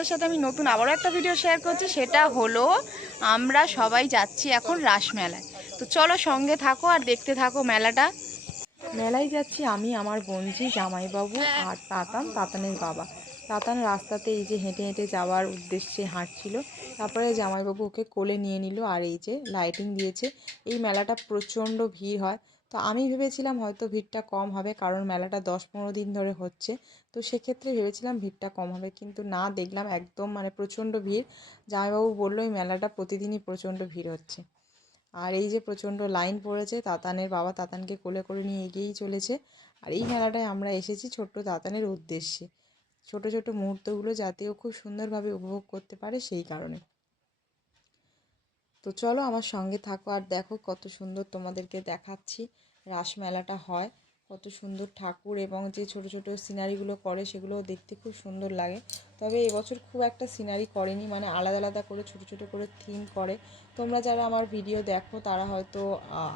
তোমাদের সাথে আমি নতুন আবারও একটা ভিডিও শেয়ার করছি। সেটা হলো আমরা সবাই যাচ্ছি এখন রাসমেলায়। তো চলো সঙ্গে থাকো আর দেখতে থাকো মেলাটা। মেলায় যাচ্ছি আমি, আমার বোনঝি, জামাইবাবু আর তাতানের বাবা। তাতান রাস্তাতে এই যে হেঁটে হেঁটে যাওয়ার উদ্দেশ্যে হাঁটছিল, তারপরে জামাইবাবু ওকে কোলে নিয়ে নিল আর এই যে লাইটিং দিয়েছে। এই মেলাটা প্রচণ্ড ভিড় হয়। তো আমি ভেবেছিলাম হয়তো ভিড়টা কম হবে, কারণ মেলাটা 10-15 দিন ধরে হচ্ছে। তো সেক্ষেত্রে ভেবেছিলাম ভিড়টা কম হবে, কিন্তু না, দেখলাম একদম মানে প্রচণ্ড ভিড়। জামাইবাবু বললো এই মেলাটা প্রতিদিনই প্রচণ্ড ভিড় হচ্ছে। আর এই যে প্রচণ্ড লাইন পড়েছে, তাতানের বাবা তাতানকে কোলে করে নিয়ে এগিয়েই চলেছে। আর এই মেলাটায় আমরা এসেছি ছোট্ট তাতানের উদ্দেশ্যে, ছোট ছোট মুহূর্তগুলো যাতে ও খুব সুন্দরভাবে উপভোগ করতে পারে সেই কারণে। তো চলো আমার সঙ্গে থাকো আর দেখো কত সুন্দর তোমাদেরকে দেখাচ্ছি রাসমেলাটা হয়। কত সুন্দর ঠাকুর এবং যে ছোট ছোট সিনারিগুলো করে সেগুলোও দেখতে খুব সুন্দর লাগে। তবে এবছর খুব একটা সিনারি করেনি, মানে আলাদা আলাদা করে ছোট ছোট করে থিম করে। তোমরা যারা আমার ভিডিও দেখো তারা হয়তো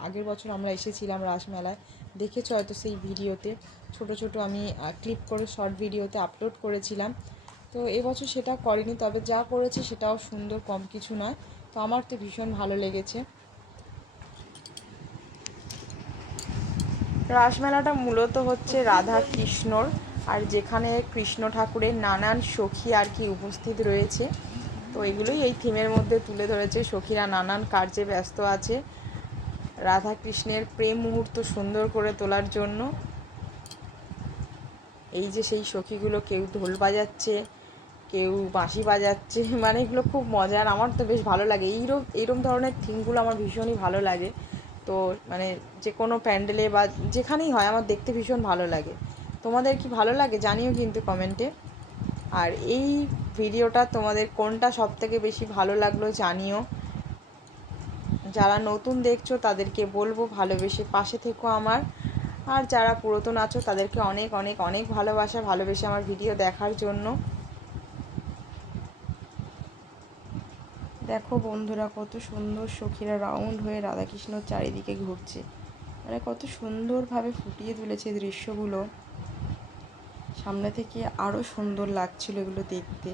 আগের বছর আমরা এসেছিলাম রাসমেলায়, দেখেছো হয়তো সেই ভিডিওতে। ছোট ছোট আমি ক্লিপ করে শর্ট ভিডিওতে আপলোড করেছিলাম। তো এবছর সেটা করেনি, তবে যা করেছে সেটাও সুন্দর, কম কিছু নয়। তো আমার তো ভীষণ ভালো লেগেছে। রাসমেলাটা মূলত হচ্ছে রাধা কৃষ্ণর, আর যেখানে কৃষ্ণ ঠাকুরের নানান সখী আর কি উপস্থিত রয়েছে। তো এগুলোই এই থিমের মধ্যে তুলে ধরেছে। সখীরা নানান কার্যে ব্যস্ত আছে রাধা কৃষ্ণের প্রেম মুহূর্ত সুন্দর করে তোলার জন্য। এই যে সেই সখীগুলো কেউ ঢোল বাজাচ্ছে, কেউ বাঁশি বাজাচ্ছে, মানে এগুলো খুব মজার। আমার তো বেশ ভালো লাগে এইরকম ধরনের থিমগুলো, আমার ভীষণই ভালো লাগে। তো মানে যে কোনো প্যান্ডেলে বা যেখানেই হয় আমার দেখতে ভীষণ ভালো লাগে। তোমাদের কি ভালো লাগে জানিও কিন্তু কমেন্টে। আর এই ভিডিওটা তোমাদের কোনটা সবথেকে বেশি ভালো লাগলো জানিও। যারা নতুন দেখছো তাদেরকে বলবো ভালোবেসে পাশে থেকো আমার। আর যারা পুরাতন আছো তাদেরকে অনেক অনেক অনেক ভালোবেসে আমার ভিডিও দেখার জন্য। দেখো বন্ধুরা, কত সুন্দর সখীরা রাউন্ড হয়ে রাধাকৃষ্ণর চারিদিকে ঘুরছে, মানে কত সুন্দরভাবে ফুটিয়ে তুলেছে দৃশ্যগুলো। সামনে থেকে আরও সুন্দর লাগছিল এগুলো দেখতে।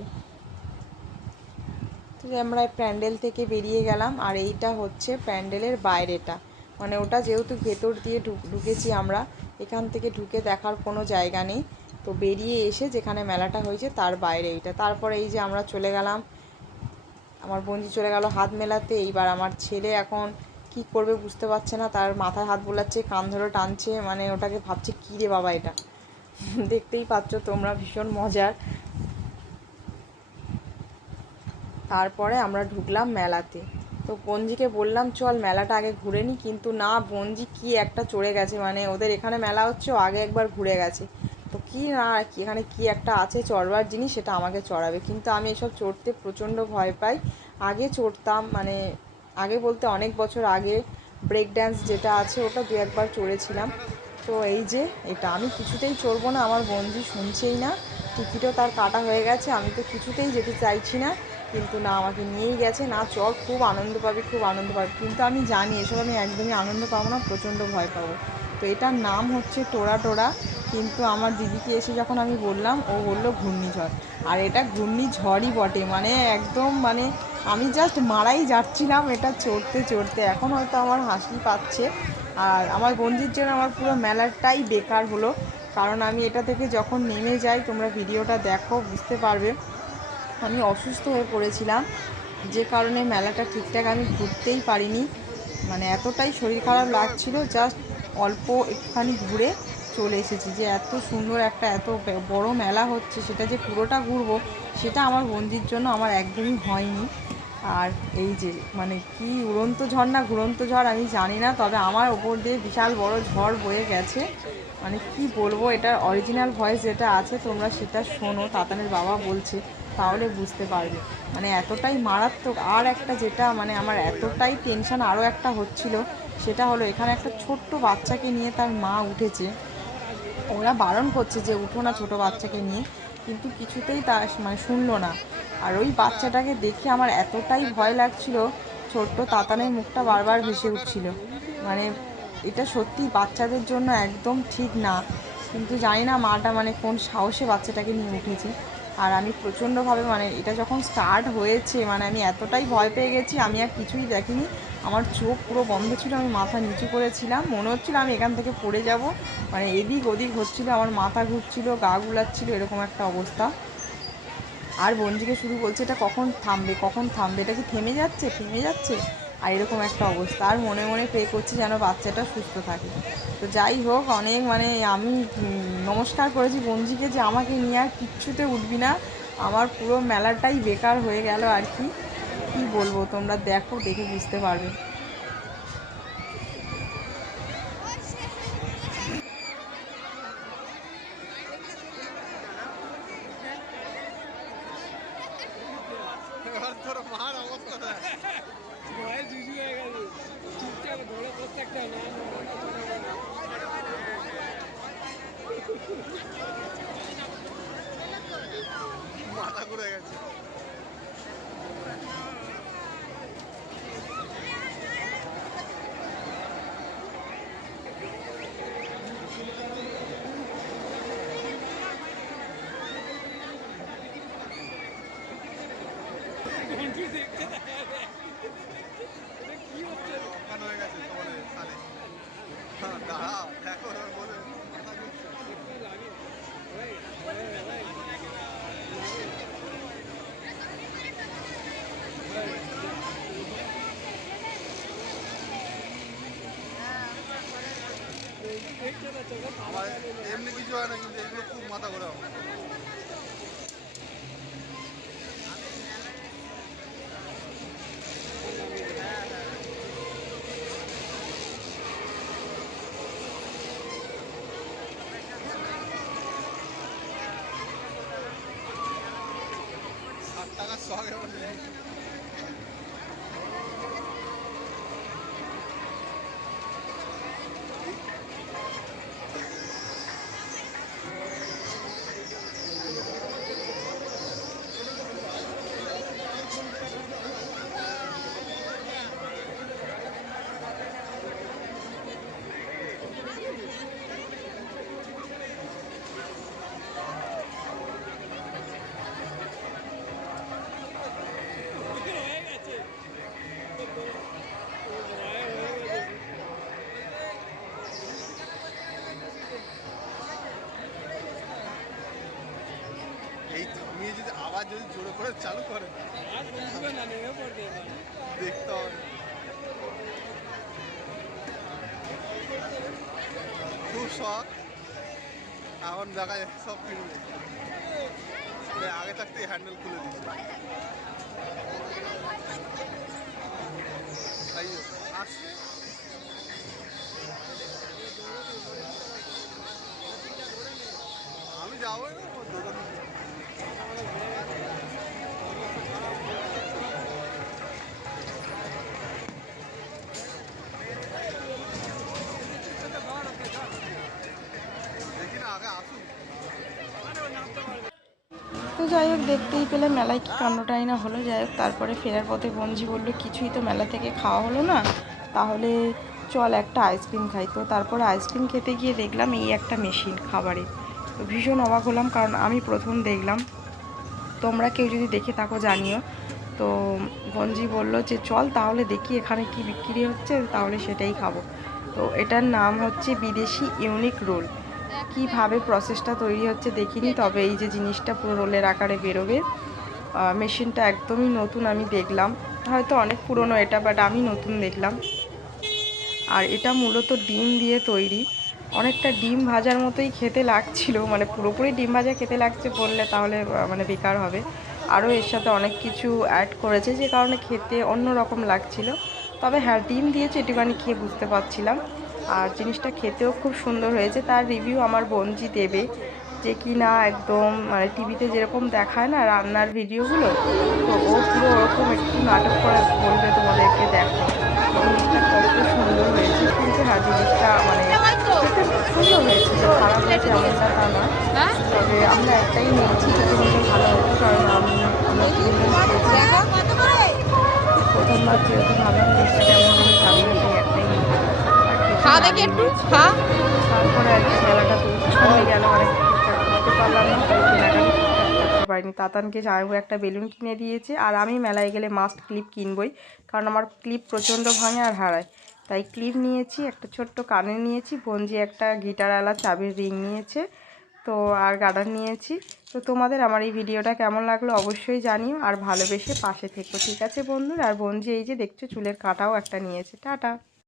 তো আমরা প্যান্ডেল থেকে বেরিয়ে গেলাম, আর এইটা হচ্ছে প্যান্ডেলের বাইরেটা, মানে ওটা যেহেতু ভেতর দিয়ে ঢুকেছি আমরা, এখান থেকে ঢুকে দেখার কোনো জায়গা নেই। তো বেরিয়ে এসে যেখানে মেলাটা হয়েছে তার বাইরে এইটা। তারপরে এই যে আমরা চলে গেলাম, আমার বোনজি চলে গেল হাত মেলাতে। এইবার আমার ছেলে এখন কি করবে বুঝতে পারছে না, তার মাথায় হাত বোলাচ্ছে, কান ধরে টানছে, মানে ওটাকে ভাবছে কী রে বাবা এটা। দেখতেই পাচ্ছ তোমরা, ভীষণ মজার। তারপরে আমরা ঢুকলাম মেলাতে। তো বনজিকে বললাম চল মেলাটা আগে ঘুরে নিই, কিন্তু না, বনজি কি একটা চড়ে গেছে, মানে ওদের এখানে মেলা হচ্ছে ও আগে একবার ঘুরে গেছে। তো কি না এখানে কি একটা আছে চড়বার জিনিস, সেটা আমাকে চড়াবে, কিন্তু আমি এসব চড়তে প্রচণ্ড ভয় পাই। আগে চড়তাম, মানে আগে বলতে অনেক বছর আগে ব্রেক ড্যান্স যেটা আছে ওটা 2-1বার চড়েছিলাম। তো এই যে এটা আমি কিছুতেই চড়বো না, আমার বনজি শুনছেই না। টিকিটও তার কাটা হয়ে গেছে, আমি তো কিছুতেই যেতে চাইছি না, কিন্তু না, আমাকে নিয়েই গেছে। না চল, খুব আনন্দ পাবি, খুব আনন্দ পাবি, কিন্তু আমি জানি এসব আমি একদমই আনন্দ পাবো না, প্রচণ্ড ভয় পাবো। তো এটার নাম হচ্ছে টোরা টোরা। কিন্তু আমার দিদিকে এসে যখন আমি বললাম, ও বললো ঘূর্ণিঝড়। আর এটা ঘূর্ণিঝড়ই বটে, মানে একদম মানে আমি জাস্ট মারাই যাচ্ছিলাম এটা চড়তে চড়তে। এখন হয়তো আমার হাসি পাচ্ছে, আর আমার বন্ধুর জন্য আমার পুরো মেলাটাই বেকার হলো। কারণ আমি এটা থেকে যখন নেমে যাই, তোমরা ভিডিওটা দেখো বুঝতে পারবে, আমি অসুস্থ হয়ে পড়েছিলাম, যে কারণে মেলাটা ঠিকঠাক আমি ঘুরতেই পারিনি। মানে এতটাই শরীর খারাপ লাগছিল, জাস্ট অল্প একটুখানি ঘুরে চলে এসেছি। যে এত সুন্দর একটা এত বড় মেলা হচ্ছে, সেটা যে পুরোটা ঘুরবো সেটা আমার বন্ধুর জন্য আমার একদমই হয়নি। আর এই যে মানে কি উড়ন্ত ঝড় না ঘুরন্ত ঝড় আমি জানি না, তবে আমার ওপর দিয়ে বিশাল বড় ঝড় বয়ে গেছে। মানে কি বলবো, এটার অরিজিনাল ভয়েস যেটা আছে তোমরা সেটা শোনো, তাতানের বাবা বলছে, তাহলে বুঝতে পারবে। মানে এতটাই মারাত্মক। আর একটা যেটা মানে আমার এতটাই টেনশন আরও একটা হচ্ছিল, সেটা হলো এখানে একটা ছোট্ট বাচ্চাকে নিয়ে তার মা উঠেছে। ওরা বারণ করছে যে উঠো না ছোটো বাচ্চাকে নিয়ে, কিন্তু কিছুতেই তা মানে শুনলো না। আর ওই বাচ্চাটাকে দেখে আমার এতটাই ভয় লাগছিল, ছোট্ট তাতানের মুখটা বারবার ভেসে উঠছিল। মানে এটা সত্যি বাচ্চাদের জন্য একদম ঠিক না, কিন্তু জানি না মাটা মানে কোন সাহসে বাচ্চাটাকে নিয়ে উঠেছে। আর আমি প্রচণ্ডভাবে মানে এটা যখন স্টার্ট হয়েছে মানে আমি এতটাই ভয় পেয়ে গেছি, আমি আর কিছুই দেখিনি। আমার চোখ পুরো বন্ধ ছিল, আমি মাথা নিচু করেছিলাম, মনে হচ্ছিলো আমি এখান থেকে পড়ে যাব। মানে এদিক ওদিক হচ্ছিলো, আমার মাথা ঘুরছিল, গা গুলাচ্ছিলো, এরকম একটা অবস্থা। আর বঞ্জিকে শুধু বলছে এটা কখন থামবে, কখন থামবে, এটা কি থেমে যাচ্ছে, থেমে যাচ্ছে। আর এরকম একটা অবস্থা, আর মনে মনে প্রে করছি যেন বাচ্চাটা সুস্থ থাকে। তো যাই হোক, অনেক মানে আমি নমস্কার করেছি বঞ্জিকে যে আমাকে নিয়ে আর কিচ্ছুতে উঠবি না, আমার পুরো মেলাটাই বেকার হয়ে গেল আর কি। কী বলবো, তোমরা দেখো, দেখে বুঝতে পারবে। মাথা ঘুরে গেছে। অজ্ঞান হয়ে গেছে তোমাদের সালে। দাঁড়াও দেখো বলে মাথা ঘুরছে। আমার এমনি কিছু হয় না, কিন্তু এগুলো খুব মাথা ঘোরা। টাকার শখে এই থামিয়ে যদি আবার যদি জোরে করে চালু করে দেখতে হবে। খুব শখ, এখন দেখা যাচ্ছে সব ফিরবে। আগে থাকতেই হ্যান্ডেল খুলে দিচ্ছে। আসছে আমি যাবো না দোকান। দেখি না আগে আসুন। তো যাই হোক, দেখতেই পেলে মেলায় কী কাণ্ডটাই না হলো। যাই হোক, তারপরে ফেরার পথে বঞ্জি বললো কিছুই তো মেলা থেকে খাওয়া হলো না, তাহলে চল একটা আইসক্রিম খাই। তো তারপরে আইসক্রিম খেতে গিয়ে দেখলাম এই একটা মেশিন খাবারে। তো ভীষণ অবাক হলাম, কারণ আমি প্রথম দেখলাম। তোমরা কেউ যদি দেখে থাকো জানিও। তো বঞ্জি বলল যে চল তাহলে দেখি এখানে কি বিক্রি হচ্ছে, তাহলে সেটাই খাবো। তো এটার নাম হচ্ছে বিদেশি ইউনিক রোল। কীভাবে প্রসেসটা তৈরি হচ্ছে দেখিনি, তবে এই যে জিনিসটা পুরো রোলের আকারে বেরোবে। মেশিনটা একদমই নতুন আমি দেখলাম, হয়তো অনেক পুরনো এটা, বাট আমি নতুন দেখলাম। আর এটা মূলত ডিম দিয়ে তৈরি, অনেকটা ডিম ভাজার মতোই খেতে লাগছিল, মানে পুরোপুরি ডিম ভাজা খেতে লাগছে বললে তাহলে মানে বেকার হবে। আরও এর সাথে অনেক কিছু অ্যাড করেছে, যে কারণে খেতে অন্য রকম লাগছিল। তবে হ্যাঁ, ডিম দিয়েছে এটুখানি খেয়ে বুঝতে পারছিলাম। আর জিনিসটা খেতেও খুব সুন্দর হয়েছে। তার রিভিউ আমার বোনজি দেবে, যে কি না একদম মানে টিভিতে যেরকম দেখায় না রান্নার ভিডিওগুলো, তো ও পুরো ওরকম একটু নাটক করে বলবে তোমাদেরকে দেখো জিনিসটা কত সুন্দর হয়েছে। কিন্তু হ্যাঁ, জিনিসটা মানে খেতে সুন্দর হয়েছে, যে খারাপ হয়েছে এমনটা তা না। তবে আমরা একটাই নিয়েছি, যদি হলে ভালো হতো, কারণ আমরা প্রথমবার যেহেতু ভাবলাম জিনিসটা কেমন হলে জানি না, তাই একটাই নিয়েছি। তারপরে আর কি মেলাটা তো হয়ে গেল, অনেক ঠিকঠাক করতে পারলাম না, তাই কেনাকাটা ঠিকঠাক করতে পারি। হয়নি। তাতানকে জামাইবাবু একটা বেলুন কিনে দিয়েছে, আর আমি মেলায় গেলে মাস্ট ক্লিপ কিনবই, কারণ আমার ক্লিপ প্রচণ্ড ভাঙে আর হারায়। তাই ক্লিপ নিয়েছি, একটা ছোট্ট কানে নিয়েছি, বঞ্জি একটা গিটারওয়ালা চাবির রিং নিয়েছে, তো আর গার্ডার নিয়েছি। তো তোমাদের আমার এই ভিডিওটা কেমন লাগলো অবশ্যই জানিও, আর ভালোবেসে পাশে থেকো, ঠিক আছে বন্ধুরা। আর বঞ্জি এই যে দেখছো চুলের কাঁটাও একটা নিয়েছে। টাটা।